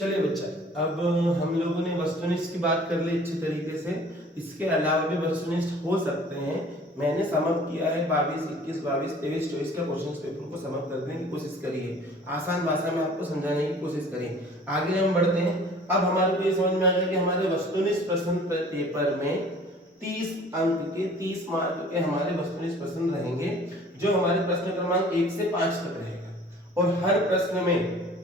चलिए बच्चा, अब हम लोगों ने वस्तुनिष्ठ की बात कर ली अच्छी तरीके से। इसके अलावा भी वस्तुनिष्ठ हो सकते हैं। मैंने समअप किया है 22, 21, 22, 23, 24 का क्वेश्चन पेपर को समअप करने की कोशिश करिए। आसान भाषा में आपको समझाने की कोशिश करिए। आगे हम बढ़ते हैं। अब हमारे को ये समझ में आ गया कि हमारे वस्तुनिष्ठ प्रश्न पेपर में 30 अंक के 30 मार्क के हमारे वस्तुनिष्ठ प्रश्न रहेंगे, जो हमारे प्रश्न क्रमांक 1 से 5 तक रहेगा। और हर प्रश्न में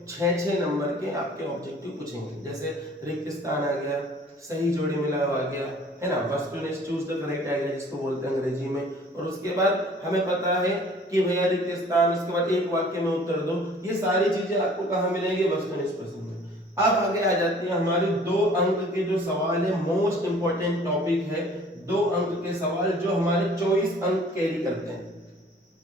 6 नंबर के आपके ऑब्जेक्टिव पूछेंगे। जैसे रिक्त स्थान आ गया, सही जोड़ी मिला हुआ आ गया, है ना, वस्तुनिष्ठ चूज द करेक्ट आइडिया जिसको बोलते हैं अंग्रेजी में। और उसके बाद हमें पता है कि भैया रिक्त स्थान, उसके बाद एक वाक्य में उत्तर दो। ये सारी चीजें आपको कहाँ मिलेंगी? वस्तुनिष्ठ प्रश्न में। अब आगे आ जाती है हमारी 2 अंक के जो सवाल है, मोस्ट इंपॉर्टेंट टॉपिक है। 2 अंक के सवाल जो हमारे 24 अंक कैरी करते हैं,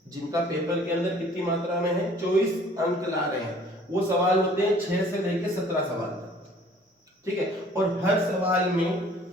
जिनका पेपर के अंदर कितनी मात्रा में है? 24 अंक ला रहे हैं। वो सवाल होते हैं 6 से लेकर 17 सवाल तक, ठीक है। और हर सवाल में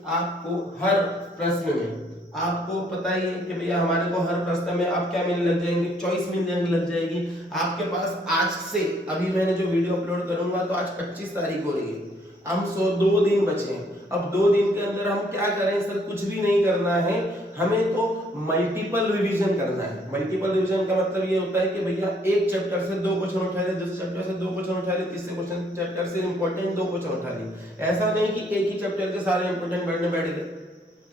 आपको, हर प्रश्न में आपको पता ही है कि भैया हमारे को हर प्रश्न में आप क्या मिलने लग जाएंगे? चॉइस मिलने लग जाएगी आपके पास। आज से, अभी मैंने जो वीडियो अपलोड करूंगा तो आज 25 तारीख हो रही है, हम 2 दिन बचे हैं। अब 2 दिन के अंदर हम क्या करें सर? कुछ भी नहीं करना है, हमें तो मल्टीपल रिवीजन करना है। मल्टीपल रिवीजन का मतलब ये होता है कि भैया एक चैप्टर से 2 क्वेश्चन उठा ले, दूसरे चैप्टर से 2 क्वेश्चन उठा ले, तीसरे क्वेश्चन चैप्टर से इंपॉर्टेंट 2 क्वेश्चन उठा ले। ऐसा नहीं कि एक ही चैप्टर के सारे इंपॉर्टेंट बैठ गए।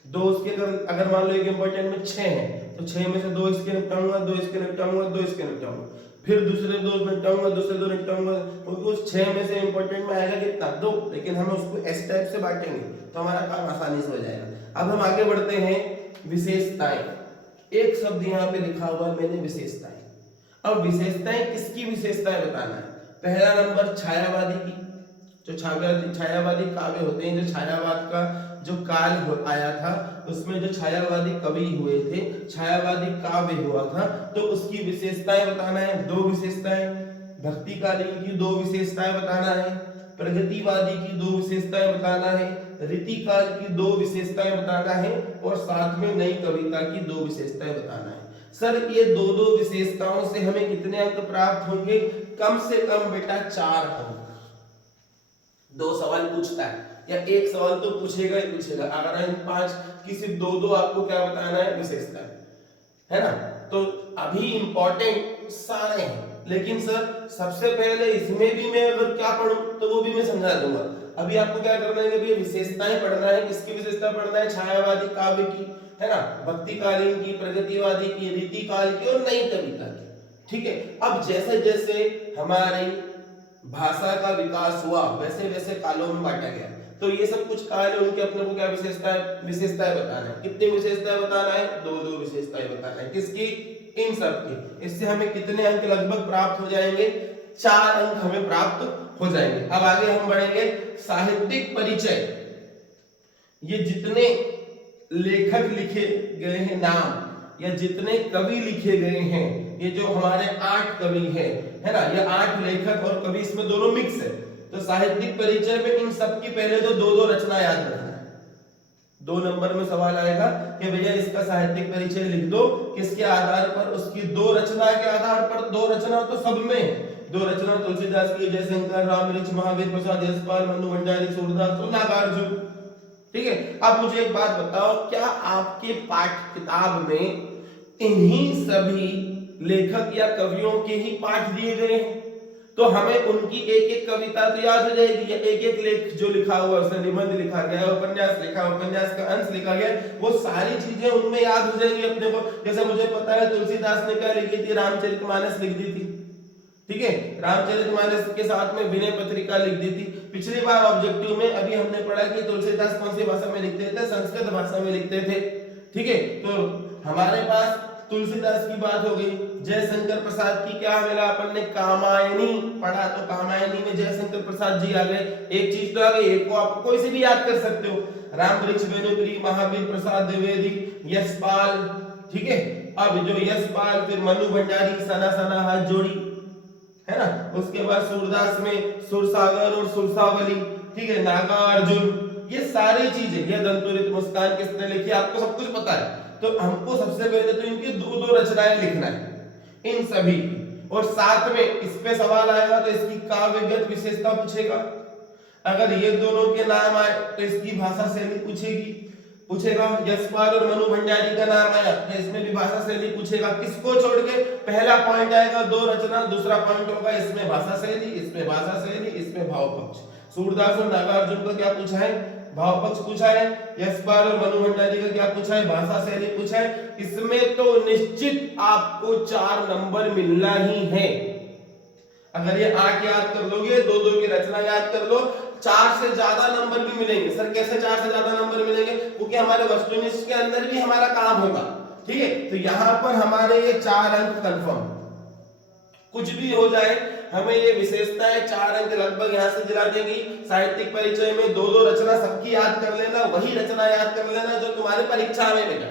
2 उसके अगर मान लो एक इंपॉर्टेंट में 6 है तो 6 में से 2 इसके निपटाऊंगा, 2 इसके निपटाऊंगा, 2 इसके निपटाऊंगा, फिर दूसरे 2 निपटाऊंगा, दूसरे 2 निपटाऊंगा। क्योंकि उस 6 में से इंपॉर्टेंट में आएगा कितना? 2, लेकिन हम उसको एस टाइप से बांटेंगे तो हमारा काम आसानी से हो जाएगा। अब हम आगे बढ़ते हैं। विशेषताएं, एक शब्द यहाँ पे लिखा हुआ है मैंने, विशेषताएं। अब विशेषताएं किसकी विशेषताएं बताना है? पहला नंबर छायावादी की। जो छायावादी काव्य होते हैं, जो छायावाद का जो काल आया था, उसमें जो छायावादी कवि हुए थे, छायावादी काव्य हुआ था, तो उसकी विशेषताएं बताना है। 2 विशेषताएं, भक्तिकालीन की 2 विशेषताएं बताना है, प्रगतिवादी की 2 विशेषताएं बताना है, रीतिकाल की 2 विशेषताएं बताना है, और साथ में नई कविता की 2 विशेषताएं बताना है। सर ये 2-2 विशेषताओं से हमें कितने अंक प्राप्त होंगे? कम से कम बेटा 4 अंक। 2 सवाल पूछता है या एक सवाल तो पूछेगा ही पूछेगा। अगर इन 5 की सिर्फ 2-2 आपको क्या बताना है? विशेषता, है ना। तो अभी इंपॉर्टेंट सारे हैं, लेकिन सर सबसे पहले इसमें भी मैं अगर क्या पढ़ूं तो वो भी मैं समझा दूंगा। अभी आपको क्या करना है कि विशेषताएं पढ़ना है। किसकी विशेषता पढ़ना है? छायावादी काव्य की, है ना, भक्तिकालीन की, प्रगतिवादी की, रीतिकाल की और नई कविता की, ठीक है। अब जैसे जैसे हमारी भाषा का विकास हुआ वैसे वैसे कालों में बांटा गया। तो ये सब कुछ काल है, उनके अपने को क्या विशेषताएं बताना है। कितनी विशेषताएं बताना है? 2-2 विशेषताएं बताना है। किसकी? इन सब की। इससे हमें कितने अंक लगभग प्राप्त हो जाएंगे? 4 अंक हमें प्राप्त हो जाएंगे। अब आगे हम बढ़ेंगे। साहित्यिक परिचय, ये जितने लेखक लिखे गए हैं नाम, या जितने कवि लिखे गए हैं, ये जो हमारे 8 कवि हैं, है ना, ये 8 लेखक और कवि इसमें दोनों मिक्स है। तो साहित्यिक परिचय में इन सब की पहले तो 2-2 रचना याद रखना है। 2 नंबर में सवाल आएगा कि भैया इसका साहित्यिक परिचय लिख दो। किसके आधार पर? उसकी 2 रचना के आधार पर। 2 रचना तो सब में, 2 रचना तुलसीदास की, जयशंकर, रामरिच, महावीर प्रसाद, यशपाल, मनु भंडारी, सूरदास, नागार्जुन, ठीक है। अब मुझे एक बात बताओ, क्या आपके पाठ्य किताब में इन्हीं सभी लेखक या कवियों के ही पाठ दिए गए हैं? तो हमें उनकी एक एक कविता तो याद हो जाएगी, या एक एक लेख जो लिखा हुआ है, निबंध लिखा गया है, उपन्यास लिखा है, उपन्यास का अंश लिखा गया है, वो सारी चीजें उनमें याद हो जाएंगी अपने को। जैसे मुझे पता है तुलसीदास ने क्या लिखी थी? रामचरितमानस लिख दी थी, ठीक है। रामचरितमानस के साथ में विनय पत्रिका लिख दी थी। पिछली बार ऑब्जेक्टिव में अभी हमने पढ़ा कि तुलसीदास कौन सी भाषा में लिखते थे? संस्कृत भाषा में लिखते थे, ठीक है। तो हमारे पास तुलसीदास की बात हो गई। जयशंकर प्रसाद की क्या मिला? अपन ने कामायनी पढ़ा, तो कामायनी में जयशंकर प्रसाद जी आ गए। एक चीज तो आ गई, एक को आप कोई से भी याद कर सकते हो। रामवृक्ष वेणुगिरी, महावीर प्रसाद द्विवेदी, यशपाल, ठीक है। अब जो यशपाल, फिर मनु भंडारी, सना सना हाथ जोड़ी, है ना। उसके बाद सूरदास में सुरसागर और सुरसावली, ठीक है, नागार्जुन, ये सारी चीजें। ये दंतुरित मुस्कान किसने लिखी? आपको सब कुछ पता है। तो हमको सबसे पहले तो इनकी 2-2 रचनाएं लिखना है, इन सभी की। और साथ में इस पे सवाल आएगा तो इसकी काव्यगत विशेषता पूछेगा, अगर ये दोनों के नाम आए तो इसकी भाषा शैली पूछेगा। यशपाल और मनु भंडारी का नाम आया तो इसमें भी भाषा शैली पूछेगा। किसको छोड़ के? पहला पॉइंट आएगा दो रचना, दूसरा पॉइंट होगा इसमें भाषा शैली, इसमें भाषा शैली, इसमें भाव पक्ष। सूरदास और नागार्जुन को क्या पूछा है? भाव पक्ष पूछा है। यशपाल और मनु भंडारी का क्या पूछा है? भाषा शैली पूछा है। इसमें तो निश्चित आपको 4 नंबर मिलना ही है। अगर ये 8 याद कर लोगे, 2-2 की रचना याद कर लो, 4 से ज्यादा नंबर भी मिलेंगे। सर कैसे 4 से ज्यादा नंबर मिलेंगे? क्योंकि हमारे वस्तुनिष्ठ के अंदर भी हमारा काम होगा, ठीक है। तो यहां पर हमारे ये 4 अंक कंफर्म, कुछ भी हो जाए हमें ये विशेषताएं 4 अंक लगभग यहां से दिला देंगी। साहित्यिक परिचय में 2-2 रचना सबकी याद कर लेना, वही रचना याद कर लेना जो तुम्हारे परीक्षा में बेटा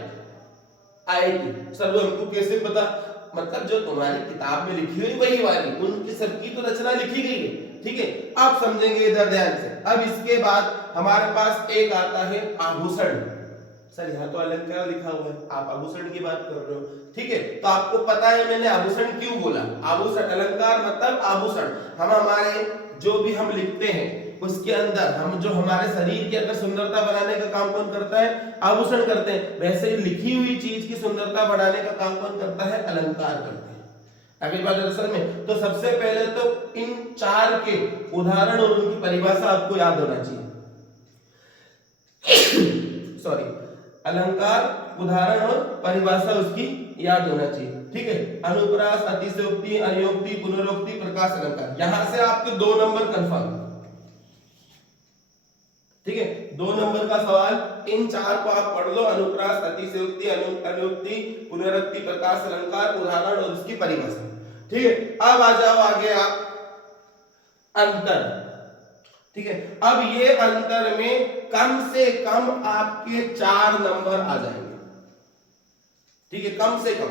आएगी। सर वो हमको कैसे पता? मतलब जो तुम्हारी किताब में लिखी हुई वही वाली, उनकी सबकी तो रचना लिखी गई है, ठीक है। आप समझेंगे इधर ध्यान से। अब इसके बाद हमारे पास एक आता है आभूषण। सर यहाँ तो अलंकार लिखा हुआ है, आप आभूषण की बात कर रहे हो, ठीक है। तो आपको पता है मैंने आभूषण क्यों बोला? आभूषण, अलंकार मतलब आभूषण। हम हमारे जो भी हम लिखते हैं उसके अंदर हम जो हमारे शरीर की अगर सुंदरता बनाने का काम कौन करता है? आभूषण करते हैं। वैसे ही लिखी हुई चीज की सुंदरता बढ़ाने का काम कौन करता है? अलंकार करते हैं। अगली बात दरअसल में तो सबसे पहले तो इन 4 के उदाहरण और उनकी परिभाषा आपको याद होना चाहिए। सॉरी, अलंकार, उदाहरण और परिभाषा उसकी याद होना चाहिए, ठीक है। अनुप्रास, अतिशयोक्ति, अनियोक्ति, पुनरोक्ति, प्रकाश अलंकार। यहां से आपके 2 नंबर कंफर्म, ठीक है। 2 नंबर का सवाल, इन 4 को आप पढ़ लो। अनुप्रास, अतिशयोक्ति, अनियोक्ति, पुनरोक्ति, प्रकाश अलंकार, उदाहरण और उसकी परिभाषा, ठीक है। अब आ जाओ आगे आप अंतर, ठीक है। अब ये अंतर में कम से कम आपके 4 नंबर आ जाएंगे, ठीक है। कम से कम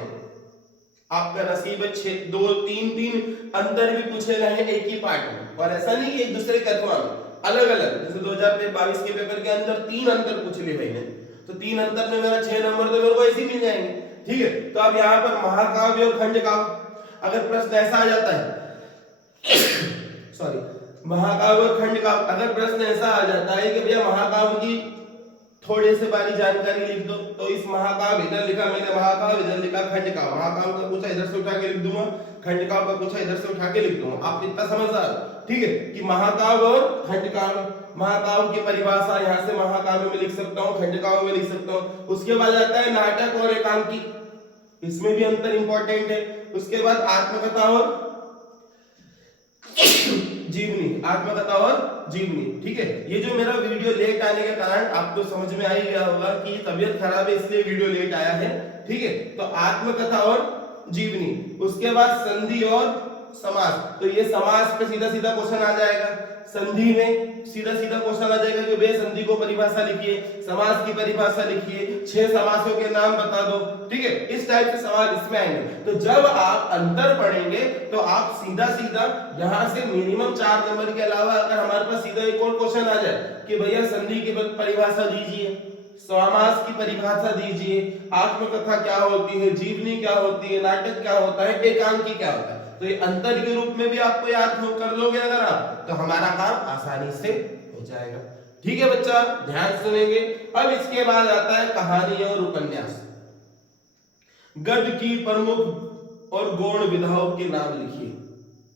आपका नसीब है 6, 2, 3 अंतर भी पूछे रहे एक ही पार्ट में, और ऐसा नहीं कि एक दूसरे के अथवा में, अलग अलग। जैसे 2022 के पेपर के अंदर 3 अंतर पूछ लिए भाई ने, तो 3 अंतर में मेरा 6 नंबर तो मेरे को ऐसे ही मिल जाएंगे, ठीक है। तो अब यहाँ पर महाकाव्य और खंडकाव्य अगर प्रश्न ऐसा आ जाता है सॉरी, महाकाव्य और खंडकाव्य अगर प्रश्न ऐसा आ जाता है कि भैया महाकाव्य की थोड़े से बारी जानकारी लिख दो, तो इस महाकाव्य इधर लिखा मैंने महाकाव्य, इधर लिखा खंडकाव्य। महाकाव्य का पूछा इधर से उठा के लिख दूंगा, खंडकाव्य का पूछा इधर से उठा के लिख दूंगा। आप इतना समझदार, ठीक है, कि महाकाव्य और खंडकाव्य। महाकाव्य की परिभाषा यहां से महाकाव्य में लिख सकता हूं, खंडकाव्य में लिख सकता हूं। उसके बाद आता है नाटक और एकांकी, इसमें भी अंतर इंपॉर्टेंट है। उसके बाद आत्मकथा और जीवनी, आत्मकथा और जीवनी, ठीक है। ये जो मेरा वीडियो लेट आने के कारण आपको समझ में आ ही गया होगा कि तबीयत खराब है इसलिए वीडियो लेट आया है, ठीक है। तो आत्मकथा और जीवनी, उसके बाद संधि और समास। तो ये समास पे सीधा सीधा क्वेश्चन आ जाएगा, संधि में सीधा सीधा क्वेश्चन आ जाएगा कि बे संधि को परिभाषा लिखिए, समास की परिभाषा लिखिए, 6 समासों के नाम बता दो, ठीक है। इस टाइप के सवाल इसमें आएंगे। तो जब आप अंतर पढ़ेंगे तो आप सीधा सीधा यहां से मिनिमम 4 नंबर के अलावा अगर हमारे पास सीधा एक और क्वेश्चन आ जाए कि भैया संधि की परिभाषा दीजिए, समास की परिभाषा दीजिए, आत्मकथा क्या होती है, जीवनी क्या होती है, नाटक क्या होता है, एकांकी क्या होता है, तो ये अंतर के रूप में भी आपको याद कर लोगे अगर आप, तो हमारा काम आसानी से हो जाएगा, ठीक है बच्चा, ध्यान सुनेंगे। अब इसके बाद आता है कहानी और उपन्यास। गद्य की प्रमुख और गौण विधाओं के नाम लिखिए।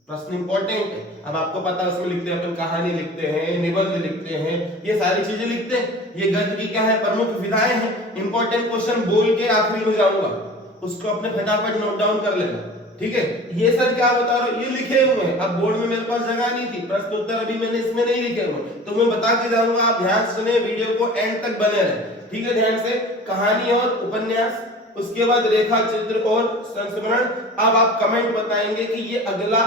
प्रश्न इंपॉर्टेंट है। अब आपको पता है उसमें लिखते हैं अपन कहानी लिखते हैं, निबंध लिखते हैं, ये सारी चीजें लिखते हैं। ये गद्य की क्या है? प्रमुख विधाएं हैं। इंपॉर्टेंट क्वेश्चन बोल के आखिरी में जाऊंगा, उसको अपने फटाफट नोट डाउन कर लेना, ठीक है। ये सर क्या बता रहा हूं, ये लिखे हुए हैं। अब बोर्ड में मेरे पास जगह नहीं थी, प्रश्न उत्तर अभी मैंने इसमें नहीं लिखे हुए, तो मैं बता के जाऊंगा। आप ध्यान सुने, वीडियो को एंड तक बने रहे, ठीक है। ध्यान से कहानी और उपन्यास, उसके बाद रेखा चित्र और संस्मरण। अब आप कमेंट बताएंगे कि ये अगला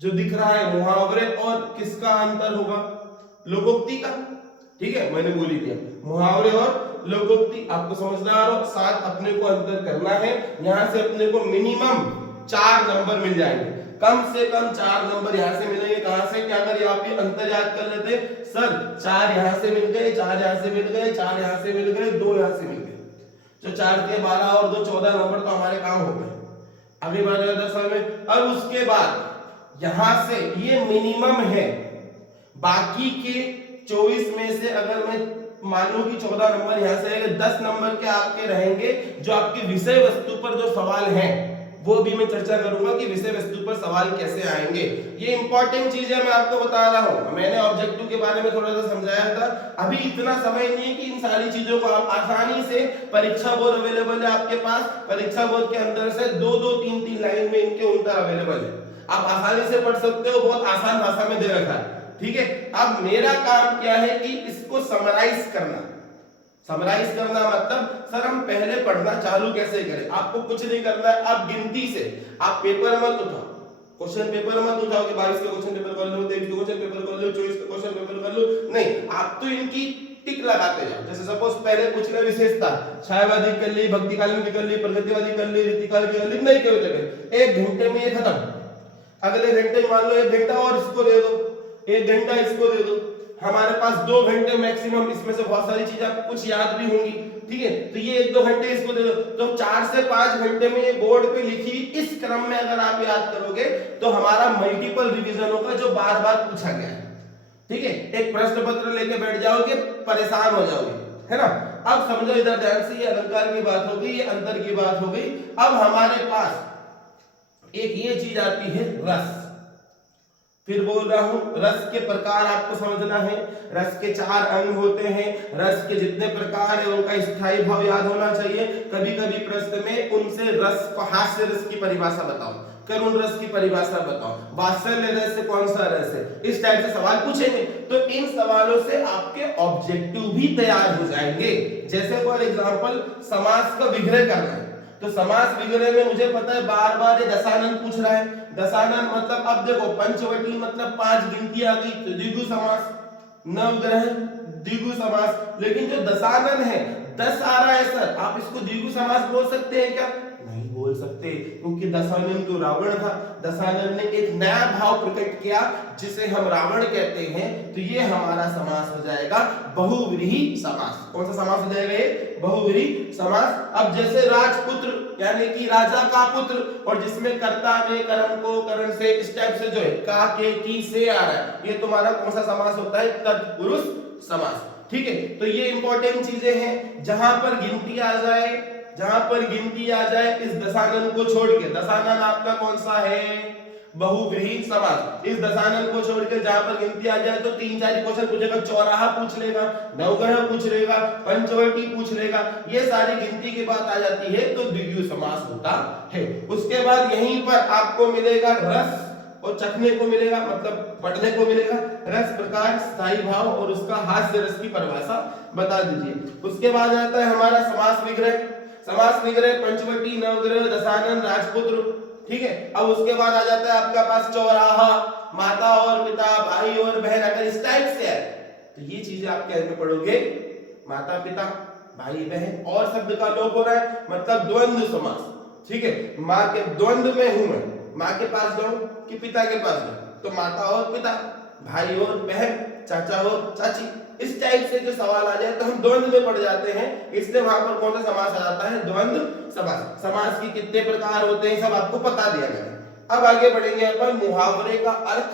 जो दिख रहा है मुहावरे और किसका अंतर होगा? लोकोक्ति का, ठीक है, मैंने बोल ही दिया मुहावरे और लोकोक्ति। आपको समझदार हो, साथ अपने को अंतर करना है। यहां से अपने को मिनिमम 4 नंबर मिल जाएंगे, कम से कम 4 नंबर यहां से मिलेंगे। कहां से? क्या अगर आप ये अंतर याद कर लेते, सर 4 यहां से मिल गए, 4 यहां से मिल गए, 4 यहां से मिल गए, 2 यहां से मिल गए, तो 4 के 12 और 2 14 नंबर तो हमारे काम हो गए। अभी बात है 10 में। अब उसके बाद यहां से ये मिनिमम है, बाकी के 24 में से अगर मैं मान लो कि 14 नंबर यहाँ से आएगा, 10 नंबर के आपके रहेंगे जो आपके विषय वस्तु पर जो सवाल हैं वो भी मैं चर्चा करूंगा कि विषय वस्तु पर सवाल कैसे आएंगे। ये इंपॉर्टेंट चीज है, मैं आपको बता रहा हूं। मैंने ऑब्जेक्टिव के बारे में थोड़ा सा समझाया था, अभी इतना समय नहीं है कि इन सारी चीजों को आप आसानी से, परीक्षा बोर्ड अवेलेबल है आपके पास, परीक्षा बोर्ड के अंदर से 2-2, 3-3 लाइन में इनके उत्तर अवेलेबल है, आप आसानी से पढ़ सकते हो, बहुत आसान भाषा में दे रखा है। ठीक है, अब मेरा काम क्या है कि इसको समराइज करना। समराइज करना मतलब सर हम पहले पढ़ना चालू कैसे करें? आपको कुछ नहीं करना है, आप गिनती से, आप पेपर मत उठाओ, क्वेश्चन पेपर मत उठाओ कि 22 का क्वेश्चन पेपर कर लो, 23 का क्वेश्चन पेपर कर लो, 24 का क्वेश्चन पेपर कर लो, नहीं, आप तो इनकी टिक लगाते जाओ। जैसे सपोज पहले पूछ रहे विशेषता, छायावादी कर ली, भक्तिकालीन की कर ली, प्रगतिवादी कर ली, रीतिकाल की कर ली, नहीं केवल 1 घंटे में ये खत्म। अगले घंटे मान लो 1 घंटा और इसको दे दो, 1 घंटा इसको दे दो, हमारे पास 2 घंटे मैक्सिमम, इसमें से बहुत सारी चीजें आपको कुछ याद भी होंगी। ठीक है, तो ये 1-2 घंटे इसको दे दो, तो 4 से 5 घंटे में ये बोर्ड पे लिखी इस क्रम में अगर आप याद करोगे तो हमारा मल्टीपल रिवीजन होगा जो बार बार पूछा गया है। ठीक है, एक प्रश्न पत्र लेके बैठ जाओगे, परेशान हो जाओगे, है ना। अब समझो इधर ध्यान से, ये अलंकार की बात हो गई, ये अंतर की बात हो गई। अब हमारे पास एक ये चीज आती है रस। फिर बोल रहा हूं, रस के प्रकार आपको समझना है। रस के 4 अंग होते हैं, रस के जितने प्रकार है उनका स्थायी भाव याद होना चाहिए। कभी कभी प्रश्न में उनसे रस, हास्य रस की परिभाषा बताओ, करुण रस की परिभाषा बताओ, वात्सल्य रस से कौन सा रस है, इस टाइप से सवाल पूछेंगे। तो इन सवालों से आपके ऑब्जेक्टिव भी तैयार हो जाएंगे। जैसे फॉर एग्जांपल समास का विग्रह करना है, तो समास विग्रह में मुझे पता है बार बार ये दशानन पूछ रहा है। दशानन मतलब, अब देखो पंचवटी मतलब 5 गिनती आ गई तो द्विगु समास, नवग्रह द्विगु समास, लेकिन जो दशानन है 10 आ रहा है सर, आप इसको द्विगु समास बोल सकते हैं क्या? नहीं बोल सकते, क्योंकि दशानन तो रावण था। दशानन ने एक नया भाव प्रकट किया जिसे हम रावण कहते हैं, तो ये हमारा समास हो जाएगा बहुव्रीहि समास। कौन सा समास हो जाएगा ये? बहुव्रीहि समास। अब जैसे राजपुत्र यानी कि राजा का पुत्र, और जिसमें कर्ता में कर्म को करण से, इस टाइप से जो है का के की से आ रहा है, ये तुम्हारा कौन सा समास होता है? तत्पुरुष समास। ठीक है, तो ये इंपॉर्टेंट चीजें हैं। जहां पर गिनती आ जाए, जहां पर गिनती आ जाए इस दशानन को छोड़ के, दशानन आपका कौन सा है? बहुव्रीहि समास। इस दशानन को छोड़ के जहां पर गिनती आ जाए तो 3-4 क्वेश्चन पूछेगा, चौराहा पूछ लेगा, नवग्रह पूछ लेगा, पंचवटी पूछ लेगा, ये सारी गिनती की बात आ जाती है तो द्विगु समास होता है। उसके बाद यहीं पर आपको मिलेगा रस और चखने को मिलेगा, मतलब पढ़ने को मिलेगा। रस प्रकार, स्थायी भाव और उसका हास्य रस की परिभाषा बता दीजिए। उसके बाद आता है हमारा समास विग्रह। समास विग्रह पंचवटी, नवग्रह, दशानन, राजपुत्र। ठीक है, अब उसके बाद आ जाता है आपका पास चौराहा, माता और पिता, भाई और बहन। अगर इस टाइप से है तो ये चीजें आप क्या में पढ़ोगे? माता पिता, भाई बहन, और शब्द का लोप हो रहा है, मतलब द्वंद्व समास। ठीक है, माँ के द्वंद्व में हूं मैं, माँ के पास जाऊं कि पिता के पास जाऊं, तो माता और पिता, भाई और बहन, चाचा और चाची, इस टाइप से जो सवाल आ जाए तो हम द्वंद्व में पढ़ जाते हैं, इसलिए वहां पर कौन सा समास आ जाता है? द्वंद्व समास। समास के कितने प्रकार होते हैं सब आपको बता दिया गया। अब आगे बढ़ेंगे अपन, मुहावरे का अर्थ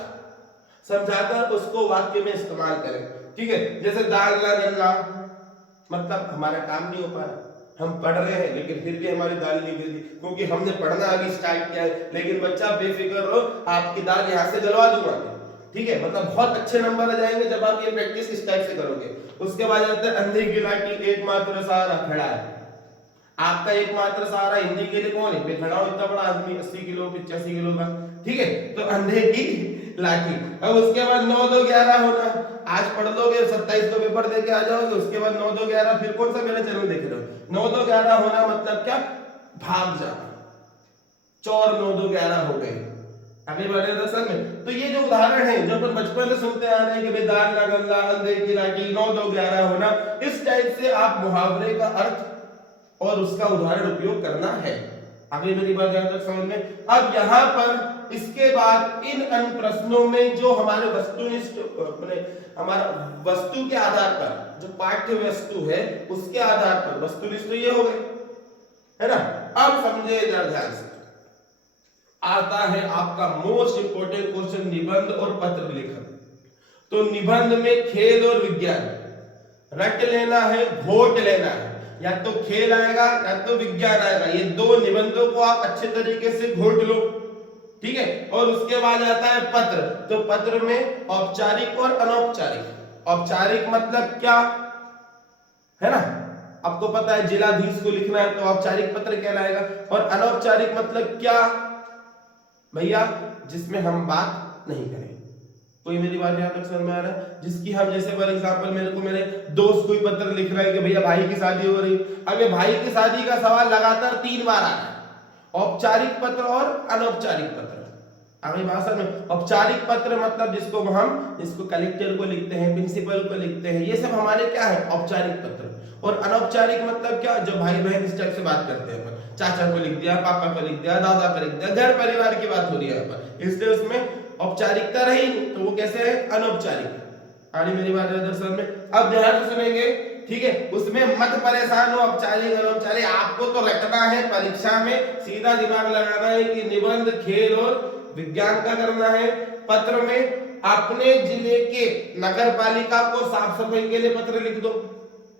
समझाकर उसको वाक्य में इस्तेमाल करें। ठीक है, जैसे दाल ना गलना, मतलब हमारा काम नहीं हो पा रहा, हम पढ़ रहे हैं लेकिन फिर भी हमारी दाल नहीं गिरी, क्योंकि हमने पढ़ना अभी स्टार्ट किया है। लेकिन बच्चा बेफिक्र रहो, आपकी दाल यहाँ से जलवा दूंगा। ठीक है, मतलब बहुत अच्छे नंबर आ जाएंगे जब आप ये प्रैक्टिस इस टाइप से करोगे। उसके बाद आता है अंधे की लाठी एकमात्र सहारा खड़ा है। आपका एकमात्र सहारा हिंदी के लिए कौन है? मैं खड़ा हूं, इतना बड़ा आदमी, 80 किलो 85 किलो का। ठीक है, तो अंधे की लाठी। अब उसके बाद 9 2 11 होना, आज पढ़ लोगे 27 को पेपर देके आ जाओगे, उसके बाद 9 2 11, फिर कौन सा मेरा चैनल देख रहे हो? 9 2 11 होना मतलब क्या? भाग जाना, चौर 9 2 11 हो गए। आगे बढ़े दरअसल में, तो ये जो उदाहरण है जो अपन बचपन से सुनते आ रहे हैं कि भाई दाल ना गलना, अंधे की लाठी, 9 2 11 होना, इस टाइप से आप मुहावरे का अर्थ और उसका उदाहरण उपयोग करना है। आगे मेरी बात ध्यान तक समझ में। अब यहाँ पर इसके बाद इन अन्य प्रश्नों में जो हमारे वस्तुनिष्ठ, हमारा वस्तु के आधार पर जो पाठ्य वस्तु है उसके आधार पर वस्तुनिष्ठ ये हो गए, है ना। अब समझे इधर ध्यान से, आता है आपका मोस्ट इंपोर्टेंट क्वेश्चन, निबंध और पत्र लेखन। तो निबंध में खेल और विज्ञान रट लेना है, घोट लेना है, या तो खेल आएगा या तो विज्ञान आएगा। ये दो निबंधों को आप अच्छे तरीके से घोट लो, ठीक है। और उसके बाद आता है पत्र। तो पत्र में औपचारिक और अनौपचारिक। औपचारिक मतलब क्या है ना, आपको पता है जिलाधीश को लिखना है तो औपचारिक पत्र कहलाएगा। और अनौपचारिक मतलब क्या भैया, जिसमें हम बात नहीं करें। कोई मेरी बात यहाँ तक समझ में आ रहा है? जिसकी हम, जैसे फॉर एग्जांपल मेरे को मेरे दोस्त कोई पत्र लिख रहा है कि भैया भाई की शादी हो रही, अगर भाई की शादी का सवाल लगातार 3 बार आ रहा है, औपचारिक पत्र और अनौपचारिक पत्र। आगे भाषा में औपचारिक पत्र मतलब जिसको कलेक्टर को लिखते हैं, प्रिंसिपल को लिखते हैं, ये सब हमारे क्या है, औपचारिक पत्र। और अनौपचारिक मतलब क्या, जो भाई बहन इस टाइप से बात करते हैं, चाचा को लिख दिया, पापा को लिख दिया, दादा को लिख दिया, घर परिवार की बात हो रही है यहाँ पर, इसलिए उसमें औपचारिकता रही, तो वो कैसे है, अनौपचारिक। आगे मेरी बात दरअसल में अब ध्यान से सुनेंगे, ठीक है। उसमें मत परेशान हो, औपचारिक अनौपचारिक, आपको तो रटना है परीक्षा में, सीधा दिमाग लगाना है कि निबंध, खेल और विज्ञान का करना है। पत्र में अपने जिले के नगर पालिका को साफ सफाई के लिए पत्र लिख दो,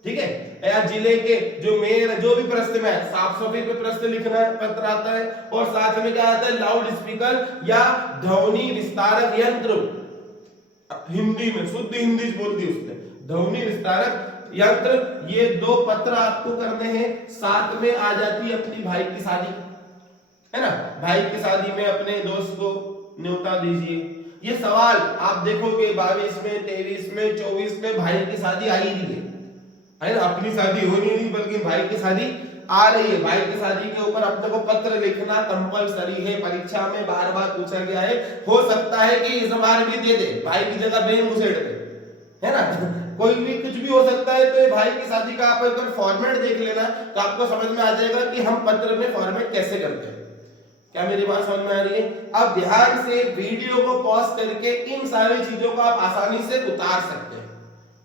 ठीक है, या जिले के जो मेयर, जो भी प्रश्न में साफ सफाई पे प्रश्न लिखना है, पत्र आता है। और साथ में क्या आता है, लाउड स्पीकर या ध्वनि विस्तारक यंत्र, हिंदी में शुद्ध हिंदी बोल दी उसने, ध्वनि विस्तारक यंत्र। ये 2 पत्र आपको करने हैं। साथ में आ जाती है अपनी भाई की शादी, है ना, भाई की शादी में अपने दोस्त को न्योता दीजिए। ये सवाल आप देखोगे 22 में, 23 में, 24 में भाई की शादी आई रही है ना, अपनी शादी होनी नहीं बल्कि भाई की शादी आ रही है। भाई की शादी के ऊपर अपने को पत्र लिखना कंपलसरी है, परीक्षा में बार बार पूछा गया है। हो सकता है कि इस बार भी दे दे, भाई की जगह बहन घुसेड़ दे, है ना, कोई भी कुछ भी हो सकता है। तो ये भाई की शादी का आप अगर फॉर्मेट देख लेना तो आपको समझ में आ जाएगा कि हम पत्र में फॉर्मेट कैसे करते हैं। क्या मेरी बात समझ में आ रही है? अब ध्यान से वीडियो को पॉज करके इन सारी चीजों को आप आसानी से उतार सकते हैं,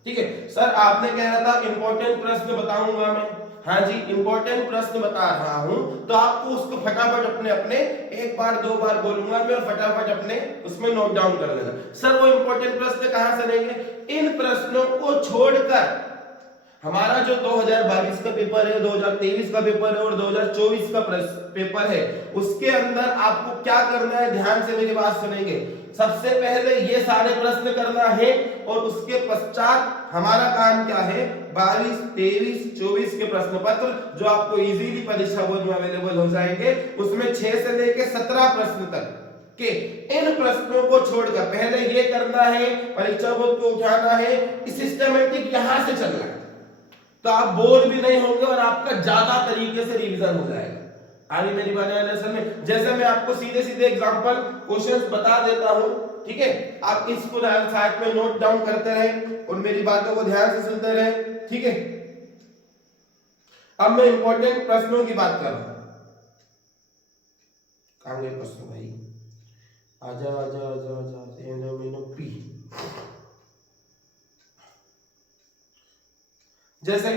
ठीक है। सर आपने कह रहा था इंपॉर्टेंट प्रश्न बताऊंगा मैं, हाँ जी इंपॉर्टेंट प्रश्न बता रहा हूं, तो आपको उसको फटाफट अपने अपने 1 बार 2 बार बोलूंगा मैं, फटाफट अपने उसमें नोट डाउन कर लेना। सर वो इंपॉर्टेंट प्रश्न कहां से लेंगे? इन प्रश्नों को छोड़कर हमारा जो 2022 का पेपर है, 2023 का पेपर है और 2024 का पेपर है, उसके अंदर आपको क्या करना है, ध्यान से मेरी बात सुनेंगे। सबसे पहले ये सारे प्रश्न करना है और उसके पश्चात हमारा काम क्या है, 22, 23, 24 के प्रश्न पत्र जो आपको इजीली परीक्षा बोर्ड में अवेलेबल हो जाएंगे, उसमें 6 से लेकर 17 प्रश्न तक के इन प्रश्नों को छोड़कर पहले ये करना है, परीक्षा बोर्ड को उठाना है, सिस्टमेटिक यहां से चलना है, तो आप बोर भी नहीं होंगे और आपका ज्यादा तरीके से रिवीजन हो जाएगा। आगे मेरी बात में जैसे मैं आपको सीधे सीधे एग्जांपल क्वेश्चंस बता देता हूं, ठीक है, आप इसको साइड में नोट डाउन करते रहें और मेरी बातों को ध्यान से सुनते रहें, ठीक है। अब मैं इंपॉर्टेंट प्रश्नों की बात कर रहा हूं। कहां गए प्रश्न भाई? आजा आजा आजा आजा, एनो पी। जैसे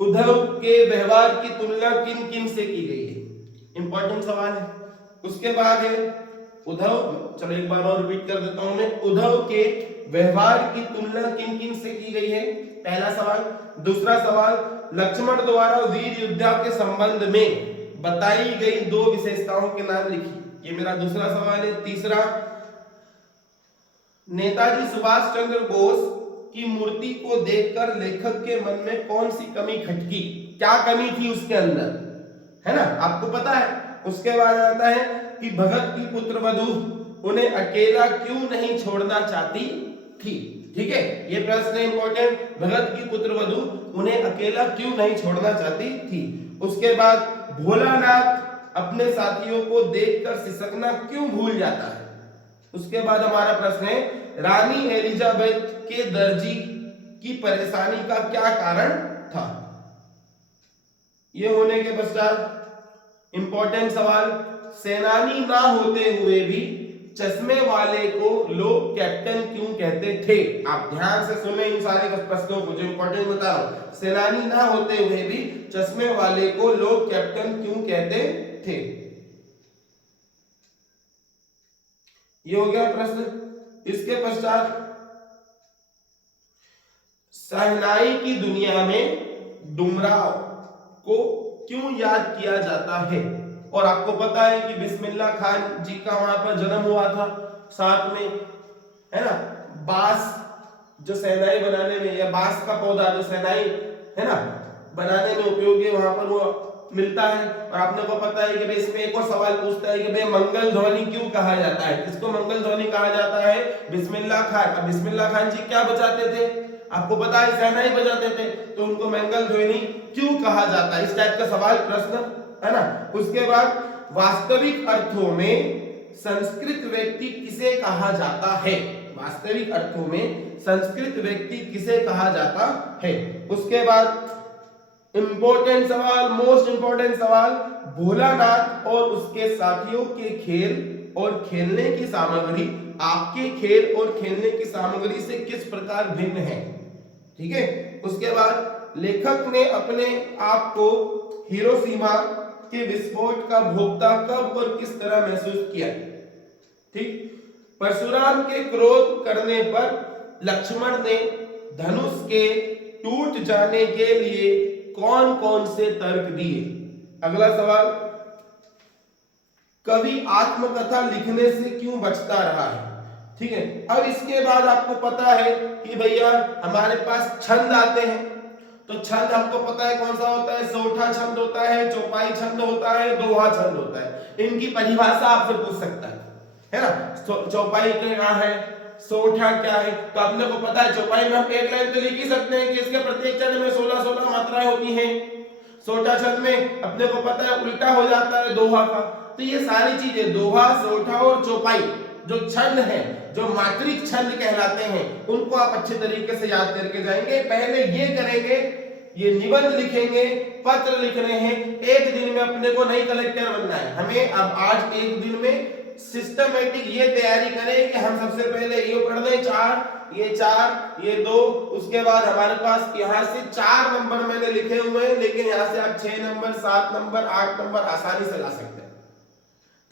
उद्धव के व्यवहार की तुलना किन किन से की गई है, इंपॉर्टेंट सवाल है। उसके बाद है उद्धव, चलो एक बार और रिपीट कर देता हूं मैं, उद्धव के व्यवहार की तुलना किन किन से की गई है, पहला सवाल। दूसरा सवाल, लक्ष्मण द्वारा वीर योद्धा के संबंध में बताई गई 2 विशेषताओं के नाम लिखिए, ये मेरा दूसरा सवाल है। तीसरा, नेताजी सुभाष चंद्र बोस की मूर्ति को देखकर लेखक के मन में कौन सी कमी खटकी, क्या कमी थी उसके अंदर, है ना, आपको पता है। उसके बाद आता है कि भगत की पुत्रवधू उन्हें अकेला क्यों नहीं छोड़ना चाहती थी, ठीक है, ये प्रश्न है इंपॉर्टेंट। भगत की पुत्रवधू उन्हें अकेला क्यों नहीं छोड़ना चाहती थी। उसके बाद भोलानाथ अपने साथियों को देखकर सिसकना क्यों भूल जाता है। उसके बाद हमारा प्रश्न है, रानी एलिजाबेथ के दर्जी की परेशानी का क्या कारण था। ये होने के पश्चात इंपॉर्टेंट सवाल, सेनानी ना होते हुए भी चश्मे वाले को लोग कैप्टन क्यों कहते थे। आप ध्यान से सुने इन सारे प्रश्नों को जो इंपॉर्टेंट बता रहा हूं। सेनानी ना होते हुए भी चश्मे वाले को लोग कैप्टन क्यों कहते थे। ये हो गया प्रश्न। इसके पश्चात शहनाई की दुनिया में डुमराव को क्यों याद किया जाता है? और आपको पता है कि बिस्मिल्लाह खान जी का वहां पर जन्म हुआ था, साथ में है ना बांस जो शहनाई बनाने में, या बांस का पौधा जो शहनाई है ना बनाने में उपयोगी है, वहां पर वो मिलता है। और आपने को पता है कि भाई इसमें एक और सवाल पूछता है कि भाई मंगल ध्वनि क्यों कहा जाता है? किसको मंगल ध्वनि कहा जाता है? बिस्मिल्लाह खान। अब बिस्मिल्लाह खान जी क्या बजाते थे? आपको पता है शहनाई बजाते थे, तो उनको मंगल ध्वनि क्यों कहा जाता है? इस टाइप का सवाल प्रश्न है ना। उसके बाद वास्तविक अर्थों में संस्कृत व्यक्ति किसे कहा जाता है? वास्तविक अर्थों में संस्कृत व्यक्ति किसे कहा जाता है? उसके बाद इंपॉर्टेंट सवाल, मोस्ट इंपॉर्टेंट सवाल, भोलानाथ और उसके साथियों के खेल और खेलने की सामग्री आपके खेल और खेलने की सामग्री से किस प्रकार भिन्न है? ठीक है। उसके बाद लेखक ने अपने आप को हिरोशिमा के विस्फोट का भोक्ता कब और किस तरह महसूस किया? ठीक। परशुराम के क्रोध करने पर लक्ष्मण ने धनुष के टूट जाने के लिए कौन कौन से तर्क दिए? अगला सवाल, कवि आत्मकथा लिखने से क्यों बचता रहा है? ठीक है। अब इसके बाद आपको पता है कि भैया हमारे पास छंद आते हैं, तो छंद आपको पता है कौन सा होता है? सोठा छंद होता है, चौपाई छंद होता है, दोहा छंद होता है। इनकी परिभाषा आपसे पूछ सकता है ना। चौपाई क्या है, सोठा क्या है? तो आपने को पता है चौपाई में हम एक लाइन तो लिख ही सकते हैं कि इसके प्रत्येक चरण में 16-16 मात्राएं होती हैं। सोठा छंद में अपने को पता है उल्टा हो जाता है दोहा का। तो ये सारी चीजें दोहा, सोठा और चौपाई जो छंद है, जो मात्रिक छंद कहलाते हैं, उनको आप अच्छे तरीके से याद करके जाएंगे। पहले ये करेंगे, ये निबंध लिखेंगे, पत्र लिख रहे हैं। एक दिन में अपने को नहीं कलेक्टर बनना है, हमें अब आज एक दिन में सिस्टमेटिक ये तैयारी करें कि हम सबसे पहले ये पढ़ लें 4, ये 2, उसके बाद हमारे पास यहाँ से 4 नंबर मैंने लिखे हुए हैं, लेकिन यहाँ से आप 6 नंबर, 7 नंबर, 8 नंबर आसानी से ला सकते हैं।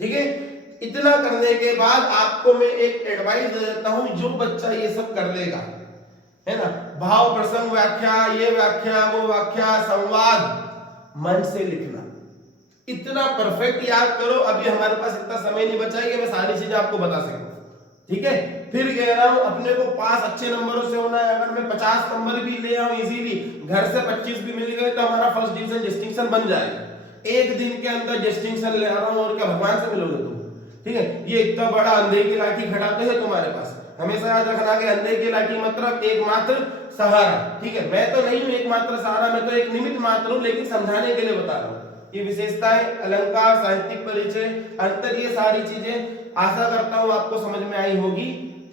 ठीक है। इतना करने के बाद आपको मैं एक एडवाइस दे देता हूं, जो बच्चा ये सब कर लेगा, है ना, भाव प्रसंग व्याख्या, ये व्याख्या, वो व्याख्या, संवाद, मन से लिखना, इतना परफेक्ट याद करो। अभी हमारे पास इतना समय नहीं बचा है कि मैं सारी चीजें आपको बता सकूं। ठीक है। फिर कह रहा हूं अपने को पास अच्छे नंबरों से होना है। अगर मैं 50 नंबर भी ले आऊं इजीली, घर से 25 भी मिल गए, तो हमारा फर्स्ट डिवीजन डिस्टिंक्शन बन जाएगा। एक दिन के अंदर डिस्टिंक्शन ले आ रहा हूं, और क्या भगवान से मिलोगे तुम? ठीक है। ये इतना बड़ा अंधे की लाठी खड़ाते हैं तुम्हारे पास। हमेशा याद रखना कि अंधे की लाठी मतलब एकमात्र सहारा। ठीक है। मैं तो नहीं हूं एकमात्र सहारा, मैं तो एक निमित्त मात्र हूं, लेकिन समझाने के लिए बता रहा हूं। ये विशेषताएं, अलंकार, साहित्यिक परिचय, अंतर, ये सारी चीजें आशा करता हूं आपको समझ में आई होगी।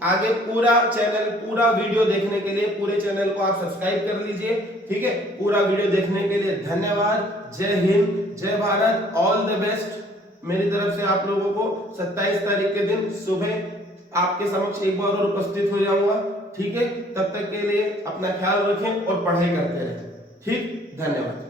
आगे पूरा चैनल, पूरा वीडियो देखने के लिए पूरे चैनल को आप सब्सक्राइब कर लीजिए। ठीक है। पूरा वीडियो देखने के लिए धन्यवाद। जय हिंद, जय भारत, ऑल द बेस्ट मेरी तरफ से आप लोगों को। 27 तारीख के दिन सुबह आपके समक्ष एक बार और उपस्थित हो जाऊंगा। ठीक है। तब तक के लिए अपना ख्याल रखें और पढ़ाई करते रहें। ठीक, धन्यवाद।